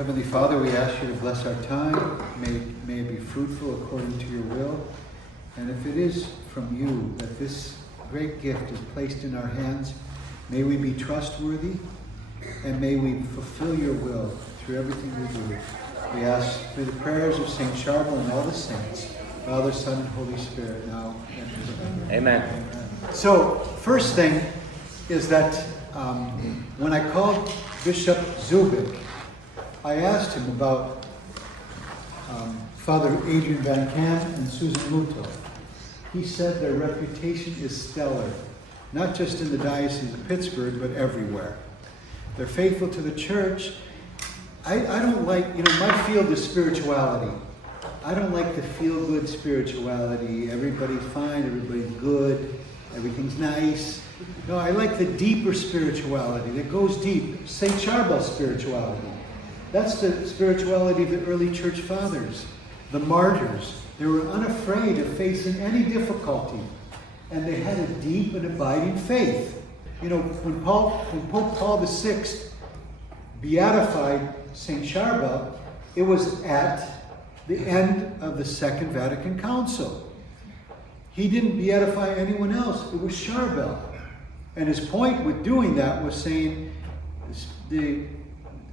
Heavenly Father, we ask you to bless our time. May it be fruitful according to your will. And if it is from you that this great gift is placed in our hands, may we be trustworthy and may we fulfill your will through everything we do. We ask through the prayers of St. Sharbel and all the saints, Father, Son, and Holy Spirit, now and forever. Amen. So, first thing is that when I called Bishop Zubik, I asked him about Father Adrian Van Camp and Susan Muto. He said their reputation is stellar, not just in the Diocese of Pittsburgh, but everywhere. They're faithful to the church. I don't like, my field is spirituality. I don't like the feel-good spirituality. Everybody's fine, everybody's good, everything's nice. No, I like the deeper spirituality that goes deep. St. Sharbel's spirituality. That's the spirituality of the early church fathers, the martyrs. They were unafraid of facing any difficulty, and they had a deep and abiding faith. When Pope Paul VI beatified St. Sharbel, it was at the end of the Second Vatican Council. He didn't beatify anyone else. It was Sharbel. And his point with doing that was saying the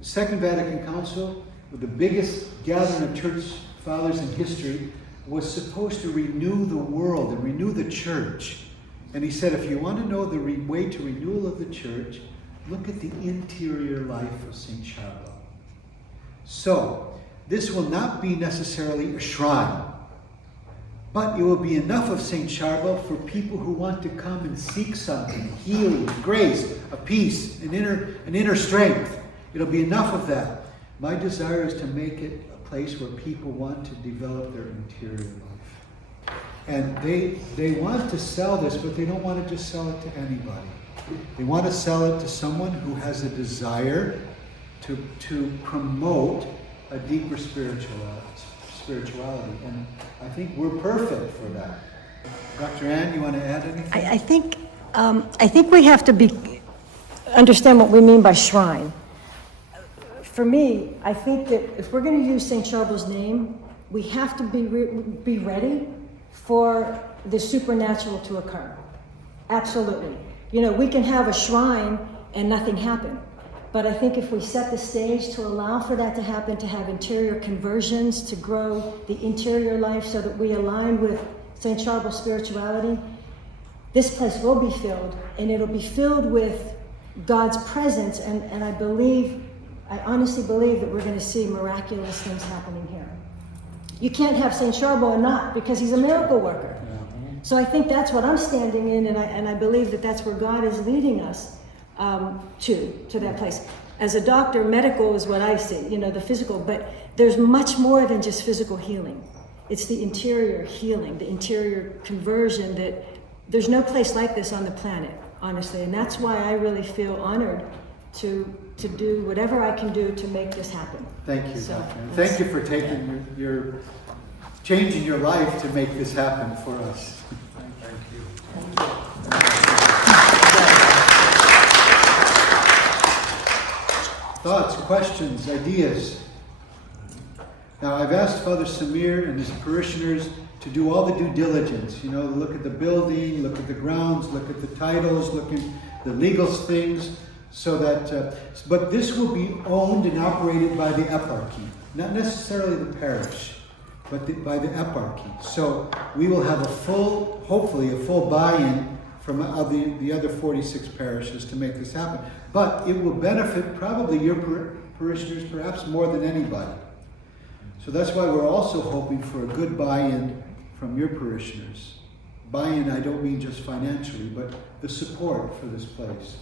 Second Vatican Council, with the biggest gathering of church fathers in history, was supposed to renew the world and renew the church. And he said, if you want to know the way to renewal of the church, look at the interior life of St. Sharbel. So, this will not be necessarily a shrine, but it will be enough of St. Sharbel for people who want to come and seek something, healing, grace, a peace, an inner strength. It'll be enough of that. My desire is to make it a place where people want to develop their interior life. And they want to sell this, but they don't want to just sell it to anybody. They want to sell it to someone who has a desire to promote a deeper spirituality. And I think we're perfect for that. Dr. Ann, you want to add anything? I think we have to understand what we mean by shrine. For me, I think that if we're going to use St. Sharbel's name, we have to be ready for the supernatural to occur. Absolutely. We can have a shrine and nothing happen. But I think if we set the stage to allow for that to happen, to have interior conversions, to grow the interior life so that we align with St. Sharbel's spirituality, this place will be filled, and it'll be filled with God's presence, and I honestly believe that we're going to see miraculous things happening here. You can't have St. Sharbel and not, because he's a miracle worker. So I think that's what I'm standing in, and I believe that that's where God is leading us to that place. As a doctor, medical is what I see, the physical, but there's much more than just physical healing. It's the interior healing, the interior conversion, that there's no place like this on the planet, honestly, and that's why I really feel honored to do whatever I can do to make this happen. Thank you, Dr. Thank you for taking changing your life to make this happen for us. Thank you. Thoughts, questions, ideas? Now, I've asked Father Samir and his parishioners to do all the due diligence, look at the building, look at the grounds, look at the titles, look at the legal things, so that, but this will be owned and operated by the eparchy, not necessarily the parish, but by the eparchy. So we will have hopefully a full buy-in from the other 46 parishes to make this happen. But it will benefit probably your parishioners perhaps more than anybody. So that's why we're also hoping for a good buy-in from your parishioners. Buy-in, I don't mean just financially, but the support for this place.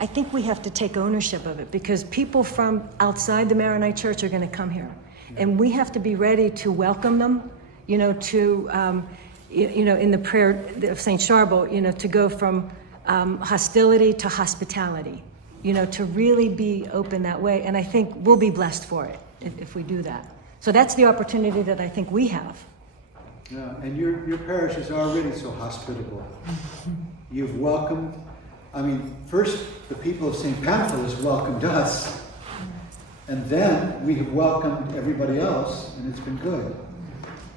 I think we have to take ownership of it, because people from outside the Maronite Church are going to come here. And we have to be ready to welcome them, in the prayer of St. Sharbel, to go from hostility to hospitality, to really be open that way. And I think we'll be blessed for it if we do that. So that's the opportunity that I think we have. Yeah, and your parish is already so hospitable. You've welcomed, first the people of St. Pamphilus welcomed us. And then we have welcomed everybody else, and it's been good.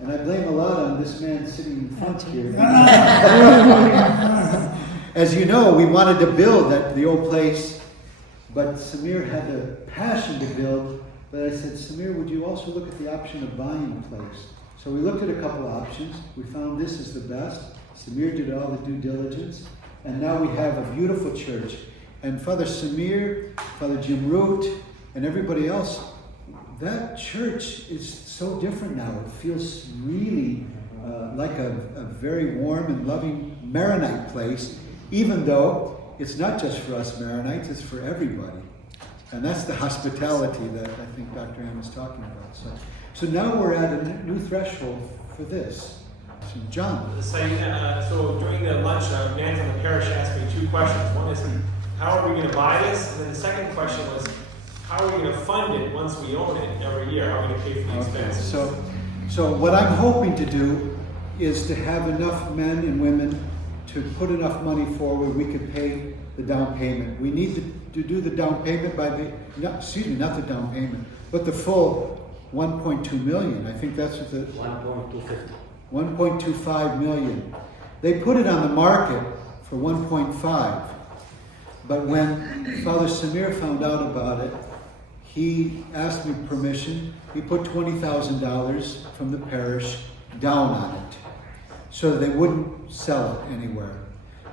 And I blame a lot on this man sitting in front here. As you know, we wanted to build the old place, but Samir had the passion to build. But I said, Samir, would you also look at the option of buying the place? So we looked at a couple options. We found this is the best. Samir did all the due diligence. And now we have a beautiful church. And Father Samir, Father Jim Root, and everybody else, that church is so different now. It feels really like a very warm and loving Maronite place, even though it's not just for us Maronites, it's for everybody. And that's the hospitality that I think Dr. Ann was talking about. So now we're at a new threshold for this. So John. So during the lunch, a man from the parish asked me two questions. One is, how are we going to buy this? And then the second question was, how are we going to fund it once we own it every year? How are we going to pay for the expenses? So what I'm hoping to do is to have enough men and women to put enough money forward we could pay the down payment. We need to do the down payment not the down payment, but the full 1.2 million. I think that's what the 1.25 million. They put it on the market for 1.5. But when Father Samir found out about it, he asked me permission. He put $20,000 from the parish down on it so they wouldn't sell it anywhere.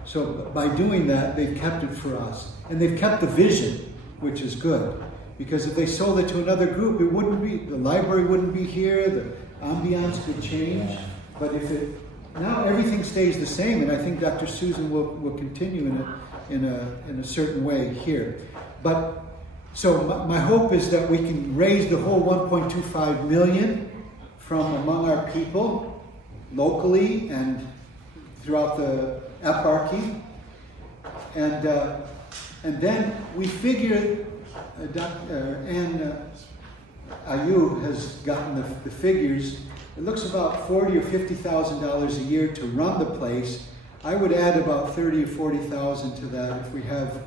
So by doing that, they've kept it for us. And they've kept the vision, which is good. Because if they sold it to another group, the library wouldn't be here, the ambiance would change. But now everything stays the same, and I think Dr. Susan will continue in a certain way here. But so my hope is that we can raise the whole 1.25 million from among our people, locally and throughout the eparchy. And then we figure, Dr. Ann Ayub has gotten the figures. It looks about $40,000 or $50,000 a year to run the place. I would add about $30,000 or $40,000 to that if we have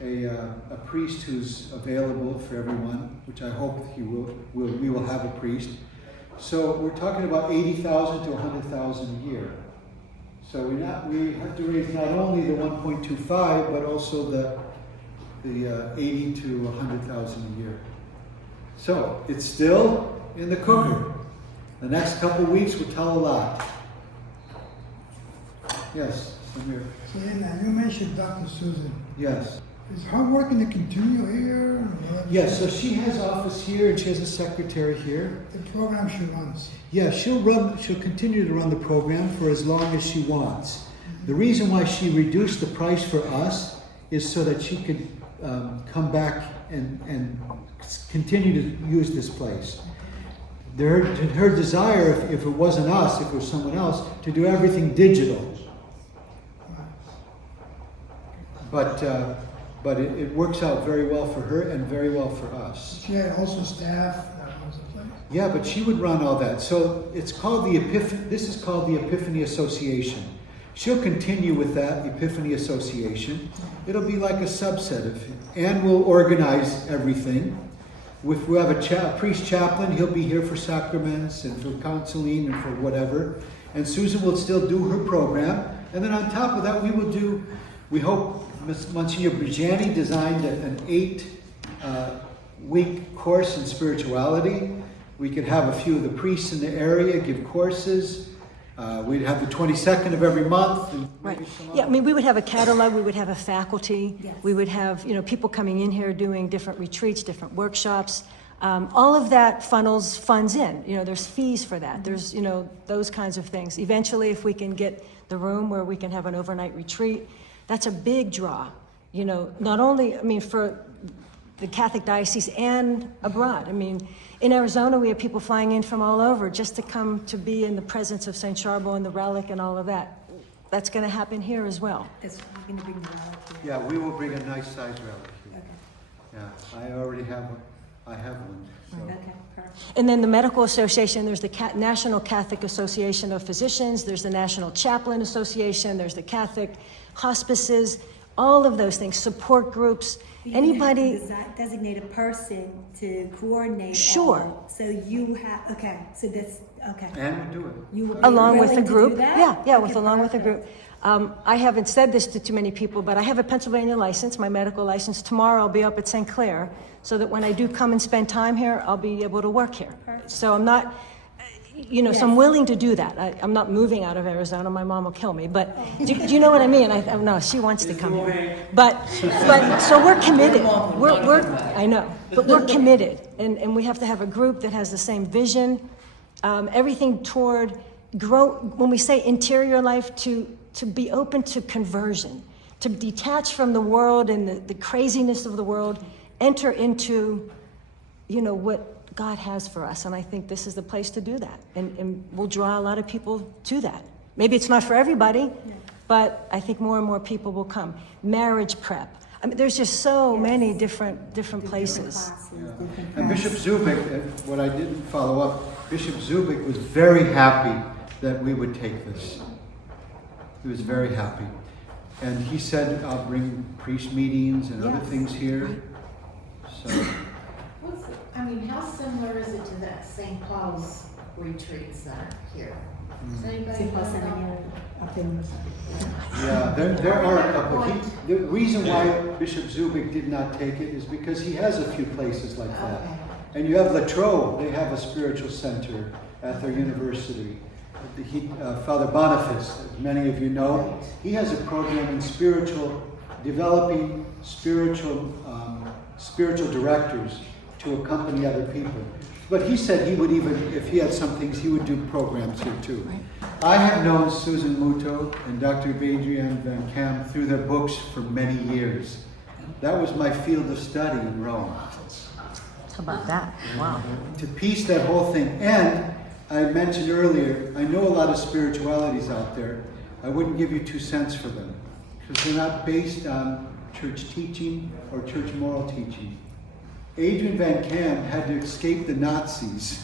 a priest who's available for everyone, which I hope we will have a priest. So we're talking about $80,000 to $100,000 a year. So we have to raise not only the 1.25, but also the 80 to 100,000 a year. So it's still in the cooker. The next couple of weeks will tell a lot. Yes, Samir. So you mentioned Dr. Susan. Yes. Is her working to continue here? Yes, so she has office here and she has a secretary here. The program she runs. Yeah, she'll continue to run the program for as long as she wants. Mm-hmm. The reason why she reduced the price for us is so that she could come back and continue to use this place. Her desire, if it wasn't us, if it was someone else, to do everything digital. But it works out very well for her and very well for us. She had also staff that runs the place. Yeah, but she would run all that. So it's called this is called the Epiphany Association. She'll continue with that Epiphany Association. It'll be like a subset of it. And we'll organize everything. If we have a priest chaplain, he'll be here for sacraments and for counseling and for whatever. And Susan will still do her program. And then on top of that, we hope Monsignor Brigiani designed an 8-week course in spirituality. We could have a few of the priests in the area give courses. We'd have the 22nd of every month. And right. Yeah, I mean, we would have a catalog, we would have a faculty, yes. We would have, people coming in here doing different retreats, different workshops. All of that funds in. There's fees for that. There's, those kinds of things. Eventually, if we can get the room where we can have an overnight retreat, that's a big draw. Not only, for the Catholic diocese and abroad. In Arizona, we have people flying in from all over just to come to be in the presence of St. Sharbel and the relic and all of that. That's going to happen here as well. That's going to bring the relic here. Yeah, we will bring a nice size relic here. Okay. Yeah, I already have one. I have one. So. Okay, perfect. And then the Medical Association, there's the National Catholic Association of Physicians, there's the National Chaplain Association, there's the Catholic Hospices, all of those things, support groups. You Anybody, have to designate a person to coordinate. Sure. all. So you have, okay, so that's, okay. And we do it. You would be along with a willing to do group. that? Yeah, Okay, with along with a group. perfect. I haven't said this to too many people, but I have a Pennsylvania license, my medical license. Tomorrow I'll be up at St. Clair, so that when I do come and spend time here, I'll be able to work here. Perfect. So I'm not, so I'm Yes. willing to do that. I'm not moving out of Arizona, my mom will kill me, but do you know what I mean? No, she wants to come here. But, so we're committed. I know, but we're committed, and we have to have a group that has the same vision, everything toward when we say interior life, to be open to conversion, to detach from the world and the craziness of the world, enter into, what God has for us. And I think this is the place to do that. And we'll draw a lot of people to that. Maybe it's not for everybody, but I think more and more people will come. Marriage prep. I mean, there's just so many different places. Classes, different And Bishop classes. Zubik, what I didn't follow up, Bishop Zubik was very happy that we would take this. He was very happy. And he said, I'll bring priest meetings and other Yes. things here. So, How similar is it to that St. Paul's retreat center here? Does anybody St. Paul know? Seminary up in, yeah, there are a couple. The reason why Bishop Zubik did not take it is because he has a few places like that. Okay. And you have Latrobe, they have a spiritual center at their university. Father Boniface, as many of you know, he has a program in developing spiritual directors to accompany other people. But he said he would even, if he had some things, he would do programs here too. I have known Susan Muto and Dr. Adrienne Van Camp through their books for many years. That was my field of study in Rome. How about that? Wow. To piece that whole thing. And I mentioned earlier, I know a lot of spiritualities out there. I wouldn't give you 2 cents for them because they're not based on church teaching or church moral teaching. Adrian Van Camp had to escape the Nazis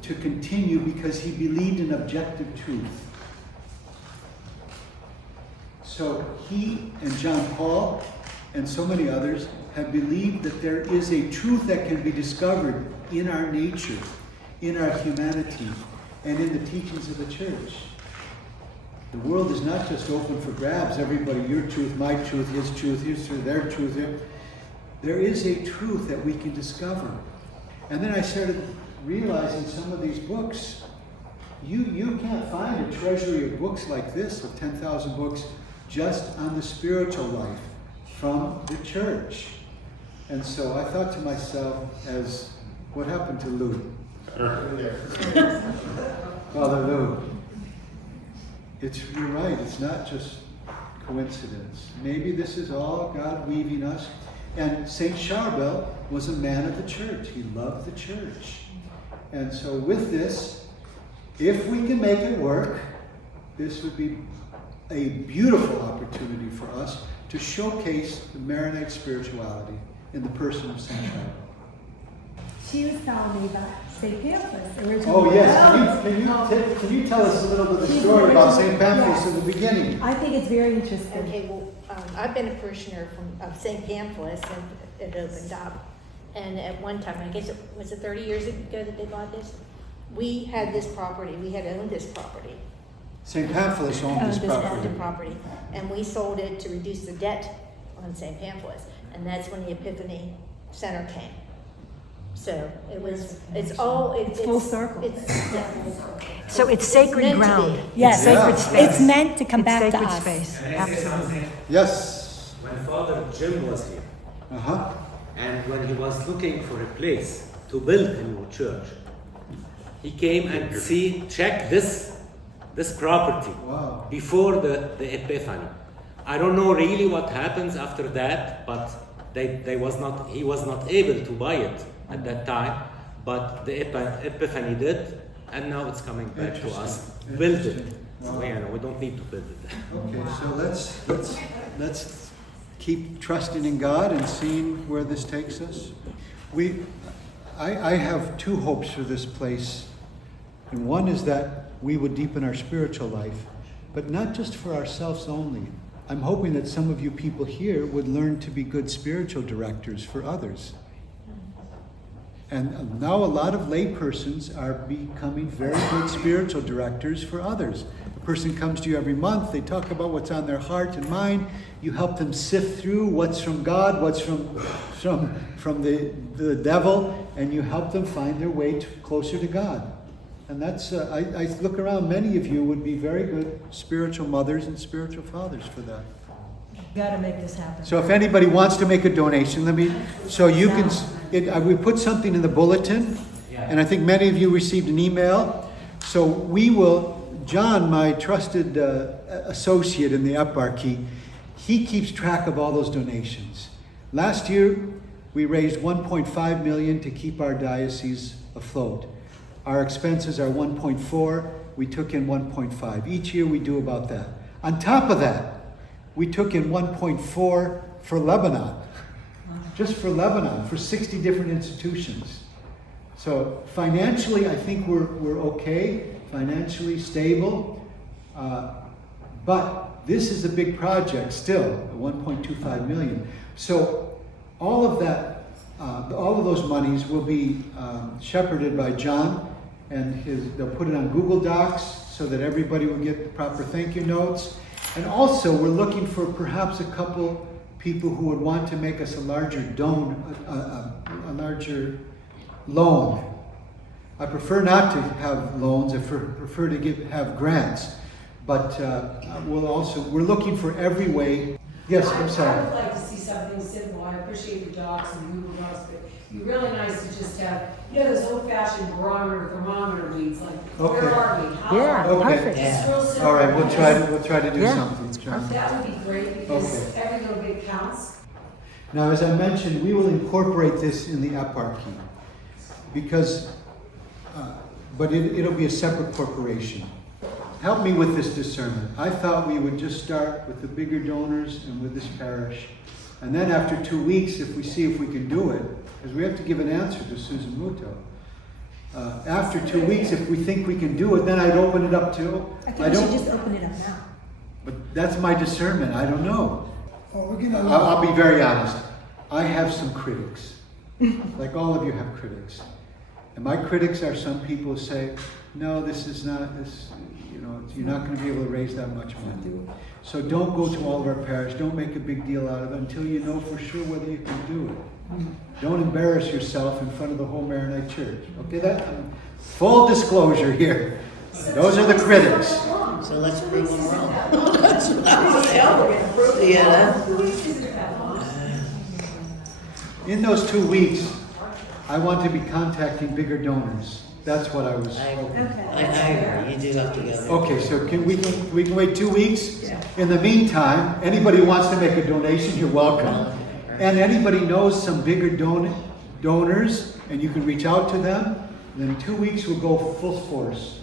to continue because he believed in objective truth. So he and John Paul and so many others have believed that there is a truth that can be discovered in our nature, in our humanity, and in the teachings of the church. The world is not just open for grabs. Everybody, your truth, my truth, his truth, their truth. There is a truth that we can discover. And then I started realizing some of these books, you can't find a treasury of books like this, of 10,000 books, just on the spiritual life from the church. And so I thought to myself, what happened to Lou? Father Lou. You're right, it's not just coincidence. Maybe this is all God weaving us. And St. Sharbel was a man of the church. He loved the church. And so with this, if we can make it work, this would be a beautiful opportunity for us to showcase the Maronite spirituality in the person of St. Sharbel. she was telling me about St. Pamphilus originally. Oh yes, can you tell us a little bit of the story about St. Pamphilus in the beginning? I think it's very interesting. Okay, well, I've been a parishioner of St. Pamphilus, and it opened up. And at one time, I guess was it 30 years ago that they bought this? We had this property, we had owned this property. St. Pamphilus owned this Owned the property. property. And we sold it to reduce the debt on St. Pamphilus. And that's when the Epiphany Center came. So it's Full circle. So it's sacred meant to ground. be. Yes, Yeah. Sacred space. it's meant to come It's back to sacred us. space. Can I say Absolutely. something? Yes. When Father Jim was here, Uh-huh. and when he was looking for a place to build a new church, he came and check this property Wow. before the Epiphany. I don't know really what happens after that, but he was not able to buy it at that time, but the Epiphany did, and now it's coming back to us. Interesting. Build it. So Wow. yeah, no, we don't need to build it. Okay, so let's keep trusting in God and seeing where this takes us. I have 2 hopes for this place, and one is that we would deepen our spiritual life, but not just for ourselves only. I'm hoping that some of you people here would learn to be good spiritual directors for others. And now a lot of laypersons are becoming very good spiritual directors for others. A person comes to you every month, they talk about what's on their heart and mind, you help them sift through what's from God, what's from the devil, and you help them find their way closer to God. And that's, I look around, many of you would be very good spiritual mothers and spiritual fathers for that. Got to make this happen. So if anybody wants to make a donation, we put something in the bulletin, and I think many of you received an email. So we will, John, my trusted associate in the Eparchy, he keeps track of all those donations. Last year, we raised $1.5 million to keep our diocese afloat. Our expenses are 1.4. We took in 1.5. Each year we do about that. On top of that, we took in 1.4 for Lebanon. Just for Lebanon, for 60 different institutions. So financially, I think we're okay, financially stable. But this is a big project still, 1.25 million. So all of that, all of those monies will be shepherded by John, and they'll put it on Google Docs so that everybody will get the proper thank you notes. And also, we're looking for perhaps a couple people who would want to make us a larger larger loan. I prefer not to have loans. I prefer to have grants. But we're looking for every way. Yes, I'm sorry. I would like to see something simple. I appreciate the docs and Google Docs, but it'd be really nice to just have, those old-fashioned barometer, thermometer reads, like, Okay. where are we? How Yeah, are we? Okay. perfect. It's real simple. All right, we'll try to do Yeah. something, John. That would be great, because Okay. every little bit counts. Now, as I mentioned, we will incorporate this in the Eparchy because, but it'll be a separate corporation. Help me with this discernment. I thought we would just start with the bigger donors and with this parish. And then after 2 weeks, if we see if we can do it, because we have to give an answer to Susan Muto. After 2 weeks, if we think we can do it, then I'd open it up to. I think we should just open it up now. But that's my discernment. I don't know. Oh, we're gonna. I'll be very honest. I have some critics. Like all of you have critics. And my critics are some people who say, no, this is not, you're not going to be able to raise that much money. So don't go to all of our parish. Don't make a big deal out of it until you know for sure whether you can do it. Don't embarrass yourself in front of the whole Maronite Church. Okay, full disclosure here. Those are the critics. So let's prove them wrong. That's what I was saying. Yeah. In those 2 weeks, I want to be contacting bigger donors. That's what I was I hoping. agree. You do have to go. Okay, so we can wait 2 weeks? In the meantime, anybody who wants to make a donation, you're welcome. And anybody knows some bigger donors, and you can reach out to them, then 2 weeks we'll go full force.